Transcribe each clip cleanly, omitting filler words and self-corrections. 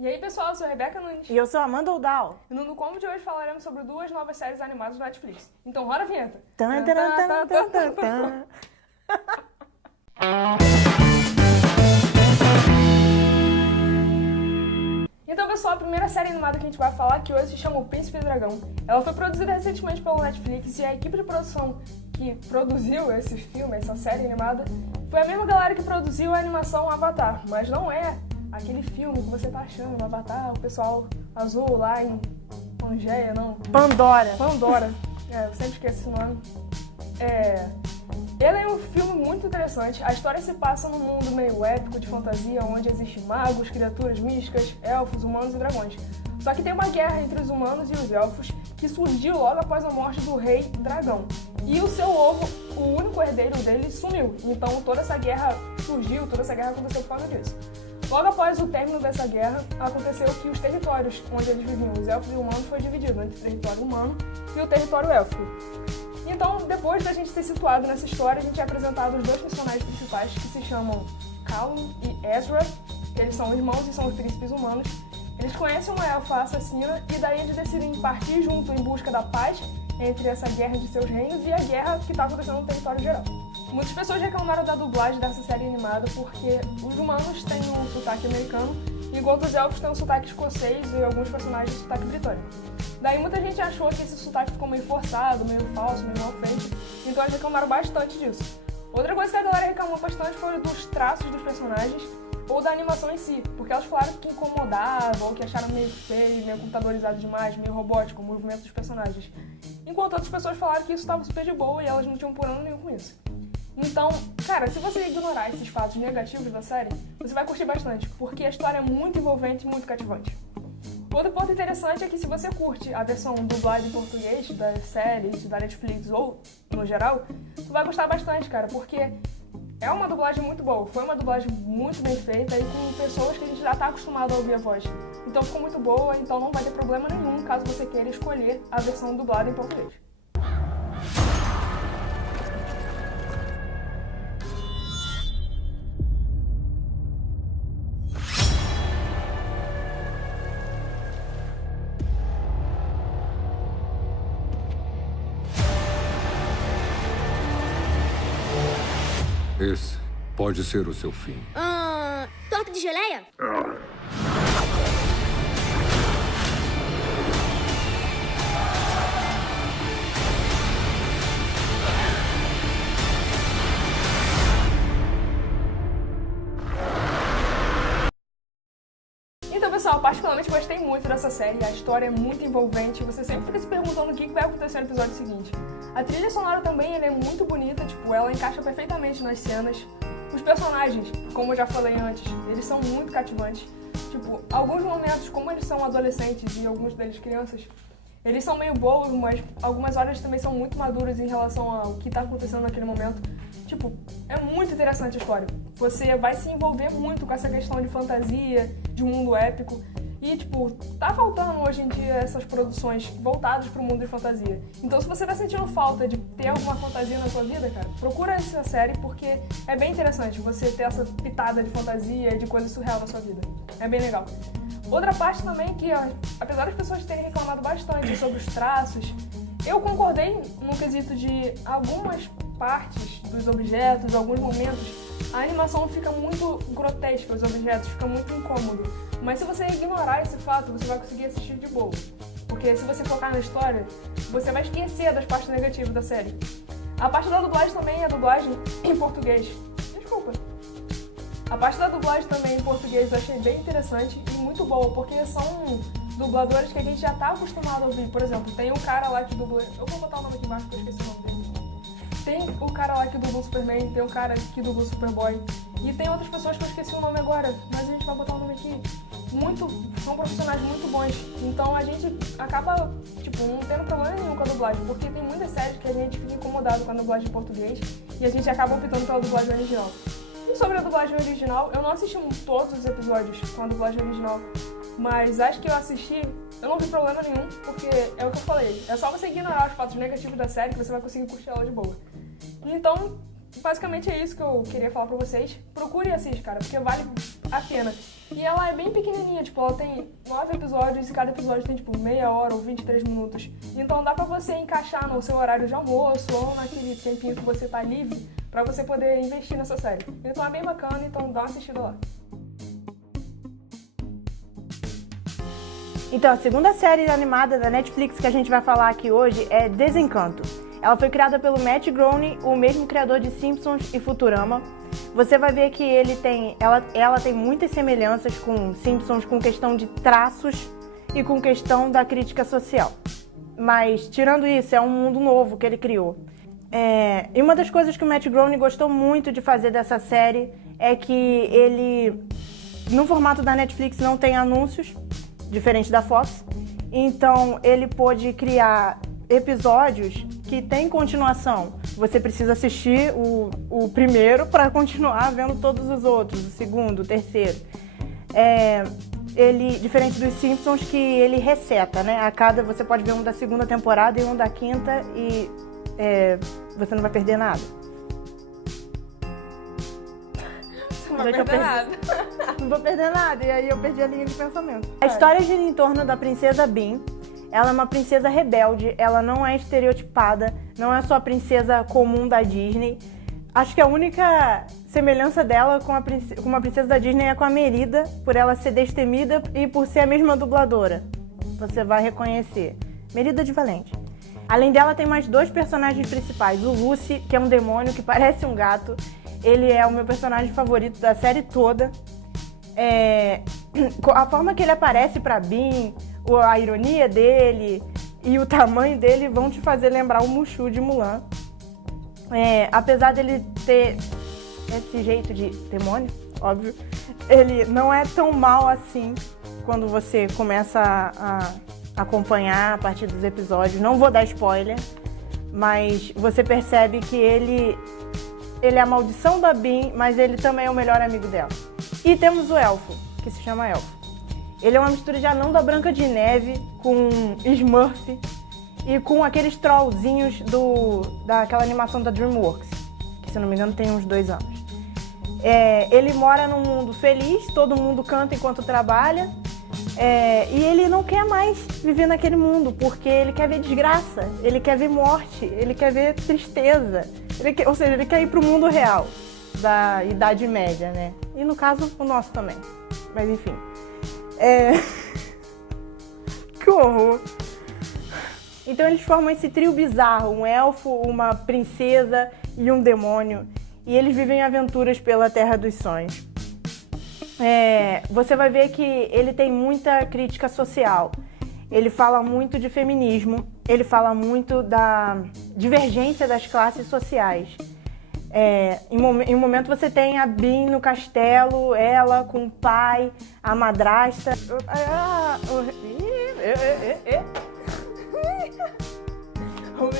E aí, pessoal, eu sou a Rebeca Nunes. E eu sou a Amanda Oldal. E no Como de hoje falaremos sobre duas novas séries animadas do Netflix. Então, roda a vinheta. Então, pessoal, a primeira série animada que a gente vai falar aqui hoje se chama O Príncipe e o Dragão. Ela foi produzida recentemente pelo Netflix e a equipe de produção que produziu esse filme, essa série animada, foi a mesma galera que produziu a animação Avatar, mas não é aquele filme que você tá achando, no Avatar, o pessoal azul lá em Pangeia, não? Pandora. Eu sempre esqueço esse nome. Ele é um filme muito interessante. A história se passa num mundo meio épico de fantasia, onde existem magos, criaturas místicas, elfos, humanos e dragões. Só que tem uma guerra entre os humanos e os elfos que surgiu logo após a morte do rei dragão. E o seu ovo, o único herdeiro dele, sumiu. Então toda essa guerra surgiu, toda essa guerra aconteceu por causa disso. Logo após o término dessa guerra, aconteceu que os territórios onde eles viviam, os elfos e humanos, foi dividido entre o território humano e o território élfico. Então, depois da gente ser situado nessa história, a gente é apresentado os dois personagens principais, que se chamam Callum e Ezra. Eles são irmãos e são os príncipes humanos. Eles conhecem uma elfa assassina e daí eles decidem partir junto em busca da paz entre essa guerra de seus reinos e a guerra que está acontecendo no território geral. Muitas pessoas reclamaram da dublagem dessa série animada porque os humanos têm um sotaque americano, enquanto os elfos têm um sotaque escocês e alguns personagens um sotaque britânico. Daí muita gente achou que esse sotaque ficou meio forçado, meio falso, meio mal feito, então eles reclamaram bastante disso. Outra coisa que a galera reclamou bastante foi dos traços dos personagens ou da animação em si, porque elas falaram que incomodava ou que acharam meio feio, meio computadorizado demais, meio robótico o movimento dos personagens. Enquanto outras pessoas falaram que isso estava super de boa e elas não tinham problema nenhum com isso. Então, cara, se você ignorar esses fatos negativos da série, você vai curtir bastante, porque a história é muito envolvente e muito cativante. Outro ponto interessante é que se você curte a versão dublada em português das séries da Netflix ou no geral, tu vai gostar bastante, cara, porque é uma dublagem muito boa, foi uma dublagem muito bem feita e com pessoas que a gente já tá acostumado a ouvir a voz. Então ficou muito boa, então não vai ter problema nenhum caso você queira escolher a versão dublada em português. Esse pode ser o seu fim. Torta de geleia? Então, pessoal, particularmente gostei muito dessa série, a história é muito envolvente, você sempre fica se perguntando o que vai acontecer no episódio seguinte. A trilha sonora também ela é muito bonita, ela encaixa perfeitamente nas cenas. Os personagens, como eu já falei antes, eles são muito cativantes. Alguns momentos, como eles são adolescentes e alguns deles crianças, eles são meio bobos, mas algumas horas também são muito maduros em relação ao que está acontecendo naquele momento. É muito interessante a história. Você vai se envolver muito com essa questão de fantasia, de um mundo épico. E, tá faltando hoje em dia essas produções voltadas pro mundo de fantasia. Então, se você tá sentindo falta de ter alguma fantasia na sua vida, cara, procura essa série porque é bem interessante você ter essa pitada de fantasia e de coisa surreal na sua vida. É bem legal. Outra parte também que, apesar das pessoas terem reclamado bastante sobre os traços, eu concordei no quesito de algumas partes dos objetos, alguns momentos, a animação fica muito grotesca, os objetos ficam muito incômodos. Mas se você ignorar esse fato, você vai conseguir assistir de boa. Porque se você focar na história, você vai esquecer das partes negativas da série. A parte da dublagem também é a dublagem em português. Desculpa. A parte da dublagem também em português eu achei bem interessante e muito boa, porque são dubladores que a gente já tá acostumado a ouvir. Por exemplo, tem um cara lá que dubla... Eu vou botar o nome aqui embaixo porque eu esqueci o nome dele. Tem o cara lá que dubla o Superman, tem o cara que dubla o Superboy. E tem outras pessoas que eu esqueci o nome agora, mas a gente vai botar o nome aqui. São profissionais muito bons. Então a gente acaba, não tendo problema nenhum com a dublagem, porque tem muitas séries que a gente fica incomodado com a dublagem em português e a gente acaba optando pela dublagem original. E sobre a dublagem original, eu não assisti todos os episódios com a dublagem original, mas acho que eu assisti, eu não vi problema nenhum, porque é o que eu falei, é só você ignorar os fatos negativos da série que você vai conseguir curtir ela de boa. Então, basicamente é isso que eu queria falar pra vocês. Procure e assiste, cara, porque vale a pena. E ela é bem pequenininha, tipo, ela tem 9 episódios e cada episódio tem, tipo, meia hora ou 23 minutos. Então dá pra você encaixar no seu horário de almoço ou naquele tempinho que você tá livre pra você poder investir nessa série. Então é bem bacana, então dá uma assistida lá. Então, a segunda série animada da Netflix que a gente vai falar aqui hoje é Desencanto. Ela foi criada pelo Matt Groening, o mesmo criador de Simpsons e Futurama. Você vai ver que ela tem muitas semelhanças com Simpsons, com questão de traços e com questão da crítica social. Mas, tirando isso, é um mundo novo que ele criou. E uma das coisas que o Matt Groening gostou muito de fazer dessa série é que ele, no formato da Netflix, não tem anúncios, diferente da Fox. Então, ele pôde criar episódios que têm continuação. Você precisa assistir o primeiro para continuar vendo todos os outros, o segundo, o terceiro. Ele, diferente dos Simpsons, que ele reseta, né? Você pode ver um da segunda temporada e um da quinta e você não vai perder nada. Não vai perder nada. Não vou perder nada, e aí eu perdi a linha de pensamento. A história gira em torno da princesa Bean. Ela é uma princesa rebelde, ela não é estereotipada, não é só a princesa comum da Disney. Acho que a única semelhança dela com uma princesa da Disney é com a Merida, por ela ser destemida e por ser a mesma dubladora. Você vai reconhecer. Merida de Valente. Além dela, tem mais 2 personagens principais. O Lucy, que é um demônio que parece um gato. Ele é o meu personagem favorito da série toda. A forma que ele aparece pra Bean, a ironia dele e o tamanho dele vão te fazer lembrar o Mushu de Mulan. Apesar dele ter esse jeito de demônio, óbvio, ele não é tão mal assim quando você começa a acompanhar a partir dos episódios. Não vou dar spoiler, mas você percebe que ele é a maldição da Bean, mas ele também é o melhor amigo dela. E temos o Elfo, que se chama Elfo. Ele é uma mistura de anão da Branca de Neve com Smurf e com aqueles trollzinhos daquela animação da DreamWorks, que se não me engano tem uns 2 anos. Ele mora num mundo feliz, todo mundo canta enquanto trabalha, e ele não quer mais viver naquele mundo, porque ele quer ver desgraça, ele quer ver morte, ele quer ver tristeza, ou seja, ele quer ir pro mundo real da Idade Média, né? E no caso, o nosso também. Mas enfim. Que horror! Então eles formam esse trio bizarro, um elfo, uma princesa e um demônio. E eles vivem aventuras pela Terra dos Sonhos. Você vai ver que ele tem muita crítica social. Ele fala muito de feminismo, ele fala muito da divergência das classes sociais. Em um momento você tem a Bean no castelo, ela com o pai, a madrasta.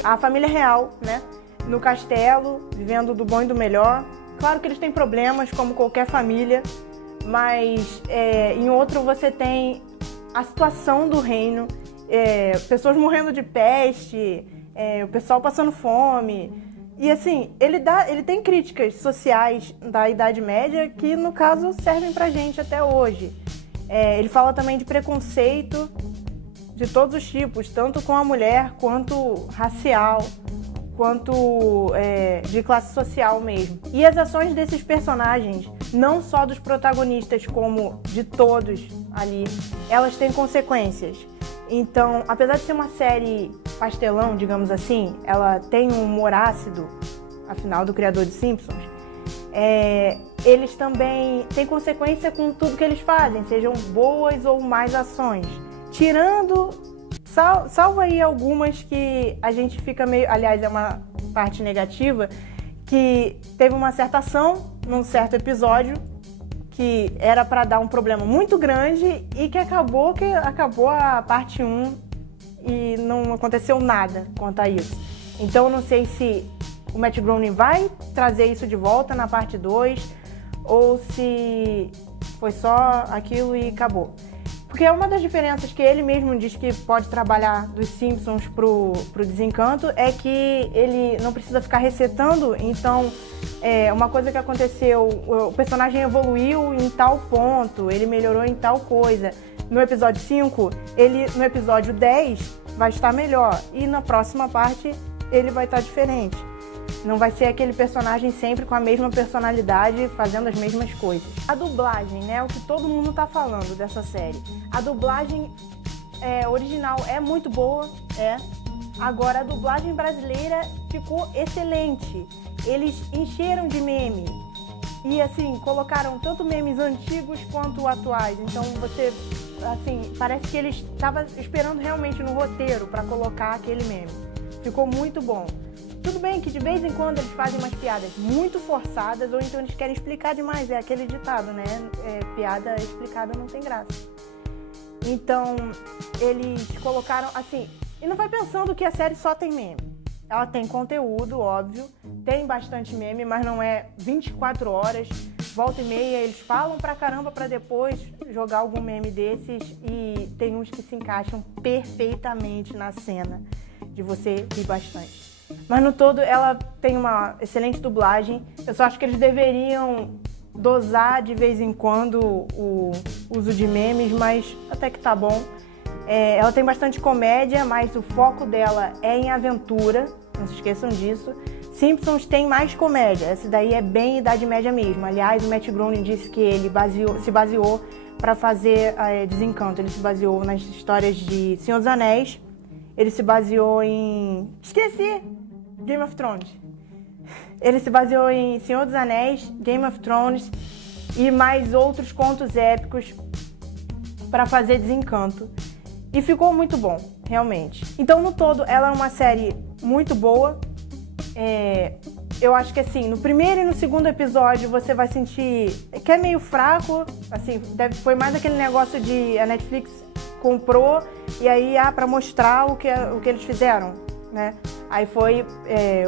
A família real, né? No castelo, vivendo do bom e do melhor. Claro que eles têm problemas, como qualquer família, mas em outro você tem a situação do reino, pessoas morrendo de peste, o pessoal passando fome. E assim, ele tem críticas sociais da Idade Média que, no caso, servem pra gente até hoje. Ele fala também de preconceito de todos os tipos, tanto com a mulher, quanto racial, quanto de classe social mesmo. E as ações desses personagens, não só dos protagonistas, como de todos ali, elas têm consequências. Então, apesar de ser uma série pastelão, digamos assim, ela tem um humor ácido, afinal, do criador de Simpsons, eles também têm consequência com tudo que eles fazem, sejam boas ou más ações. Tirando, salvo aí algumas que a gente fica meio... Aliás, é uma parte negativa, que teve uma certa ação num certo episódio que era para dar um problema muito grande e que acabou a parte 1 e não aconteceu nada quanto a isso. Então eu não sei se o Matt Groening vai trazer isso de volta na parte 2 ou se foi só aquilo e acabou. Porque uma das diferenças que ele mesmo diz que pode trabalhar dos Simpsons pro Desencanto é que ele não precisa ficar recetando, então uma coisa que aconteceu, o personagem evoluiu em tal ponto, ele melhorou em tal coisa. No episódio 5, no episódio 10 vai estar melhor e na próxima parte ele vai estar diferente. Não vai ser aquele personagem sempre com a mesma personalidade, fazendo as mesmas coisas. A dublagem, né? O que todo mundo tá falando dessa série. A dublagem original é muito boa, Agora, a dublagem brasileira ficou excelente. Eles encheram de meme. E, assim, colocaram tanto memes antigos quanto atuais. Então, você, assim, parece que eles estavam esperando realmente no roteiro para colocar aquele meme. Ficou muito bom. Tudo bem que de vez em quando eles fazem umas piadas muito forçadas ou então eles querem explicar demais. É aquele ditado, né? Piada explicada não tem graça. Então, eles colocaram assim... E não vai pensando que a série só tem meme. Ela tem conteúdo, óbvio. Tem bastante meme, mas não é 24 horas. Volta e meia, eles falam pra caramba pra depois jogar algum meme desses. E tem uns que se encaixam perfeitamente na cena. De você rir bastante. Mas no todo, ela tem uma excelente dublagem. Eu só acho que eles deveriam dosar de vez em quando o uso de memes, mas até que tá bom. Ela tem bastante comédia, mas o foco dela é em aventura, não se esqueçam disso. Simpsons tem mais comédia, essa daí é bem Idade Média mesmo. Aliás, o Matt Groening disse que ele se baseou para fazer Desencanto. Ele se baseou nas histórias de Senhor dos Anéis, ele se baseou em... Esqueci! Game of Thrones. Ele se baseou em Senhor dos Anéis, Game of Thrones e mais outros contos épicos para fazer Desencanto. E ficou muito bom, realmente. Então, no todo, ela é uma série muito boa. Eu acho que, assim, no primeiro e no segundo episódio você vai sentir que é meio fraco. Assim, foi mais aquele negócio de a Netflix comprou e aí, para mostrar o que eles fizeram, né? Aí foi,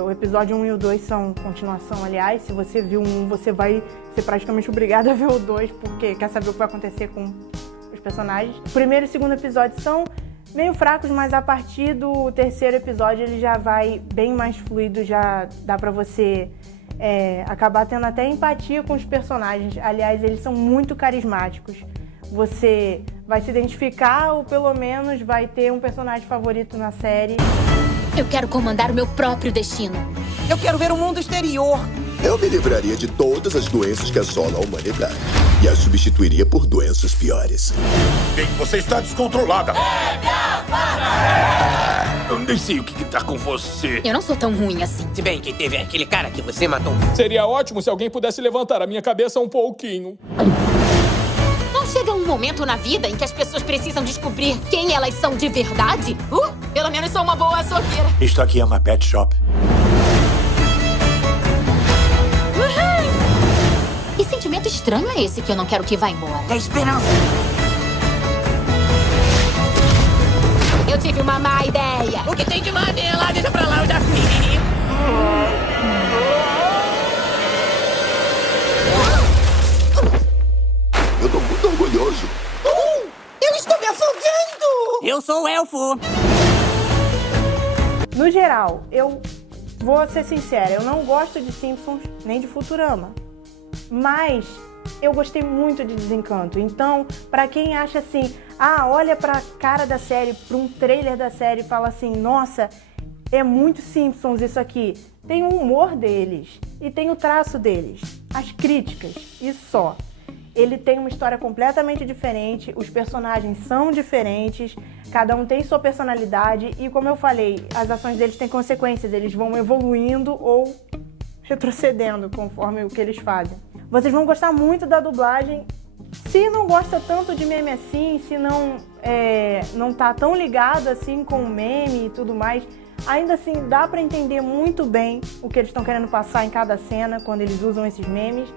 o episódio 1 e o 2 são continuação, aliás. Se você viu um, você vai ser praticamente obrigado a ver o 2, porque quer saber o que vai acontecer com os personagens. O primeiro e o segundo episódio são meio fracos, mas a partir do terceiro episódio ele já vai bem mais fluido, já dá pra você acabar tendo até empatia com os personagens. Aliás, eles são muito carismáticos. Você vai se identificar ou pelo menos vai ter um personagem favorito na série. Eu quero comandar o meu próprio destino. Eu quero ver o mundo exterior. Eu me livraria de todas as doenças que assolam a humanidade e as substituiria por doenças piores. Bem, você está descontrolada. Eu nem sei o que tá com você. Eu não sou tão ruim assim. Se bem que teve aquele cara que você matou. Seria ótimo se alguém pudesse levantar a minha cabeça um pouquinho. Não chega um momento na vida em que as pessoas precisam descobrir quem elas são de verdade? Pelo menos sou uma boa açougueira. Isto aqui é uma pet shop. Que sentimento estranho é esse que eu não quero que vá embora? Tem esperança. Eu tive uma má ideia. O que tem de madeira? Deixa pra lá, eu já fiz. Eu tô muito orgulhoso. Eu estou me afogando! Eu sou o elfo. No geral, eu vou ser sincera, eu não gosto de Simpsons nem de Futurama. Mas eu gostei muito de Desencanto. Então, pra quem acha assim, olha pra cara da série, pra um trailer da série e fala assim, nossa, é muito Simpsons isso aqui. Tem o humor deles e tem o traço deles, as críticas e só. Ele tem uma história completamente diferente, os personagens são diferentes, cada um tem sua personalidade e, como eu falei, as ações deles têm consequências, eles vão evoluindo ou retrocedendo conforme o que eles fazem. Vocês vão gostar muito da dublagem. Se não gosta tanto de meme assim, se não tá tão ligado assim com o meme e tudo mais, ainda assim dá pra entender muito bem o que eles estão querendo passar em cada cena quando eles usam esses memes.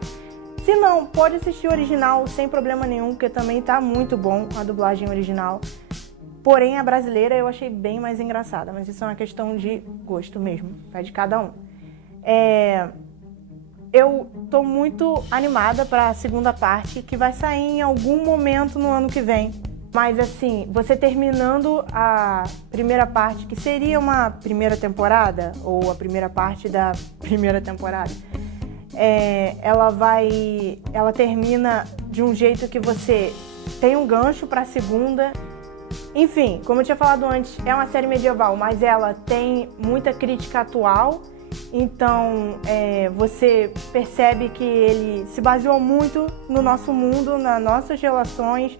Se não, pode assistir o original sem problema nenhum, porque também tá muito bom a dublagem original. Porém, a brasileira eu achei bem mais engraçada, mas isso é uma questão de gosto mesmo, vai de cada um. Eu tô muito animada para a segunda parte, que vai sair em algum momento no ano que vem. Mas assim, você terminando a primeira parte, que seria uma primeira temporada, ou a primeira parte da primeira temporada, ela termina de um jeito que você tem um gancho para a segunda. Enfim, como eu tinha falado antes, é uma série medieval, mas ela tem muita crítica atual. Então, você percebe que ele se baseou muito no nosso mundo, nas nossas relações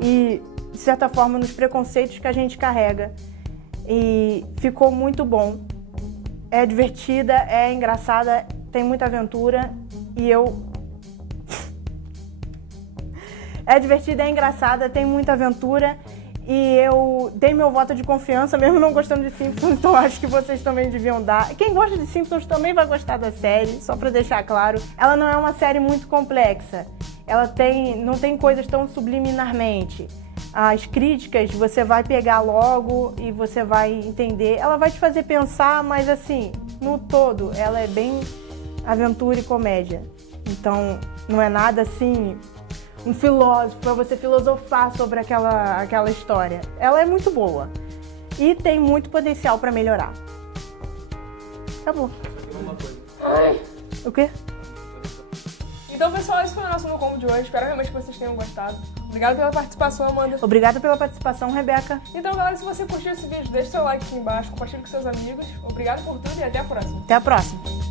e, de certa forma, nos preconceitos que a gente carrega. E ficou muito bom. É divertida, é engraçada, tem muita aventura e eu... É divertida, é engraçada, tem muita aventura e eu dei meu voto de confiança, mesmo não gostando de Simpsons, então acho que vocês também deviam dar. Quem gosta de Simpsons também vai gostar da série, só pra deixar claro. Ela não é uma série muito complexa, ela não tem coisas tão subliminarmente. As críticas você vai pegar logo e você vai entender. Ela vai te fazer pensar, mas assim, no todo, ela é bem aventura e comédia. Então, não é nada assim... um filósofo, para você filosofar sobre aquela história. Ela é muito boa e tem muito potencial para melhorar. Acabou. O quê? Então, pessoal, esse foi o nosso No Combo de hoje. Espero realmente que vocês tenham gostado. Obrigada pela participação, Amanda. Obrigada pela participação, Rebeca. Então, galera, se você curtiu esse vídeo, deixe seu like aqui embaixo, compartilhe com seus amigos. Obrigado por tudo e até a próxima. Até a próxima.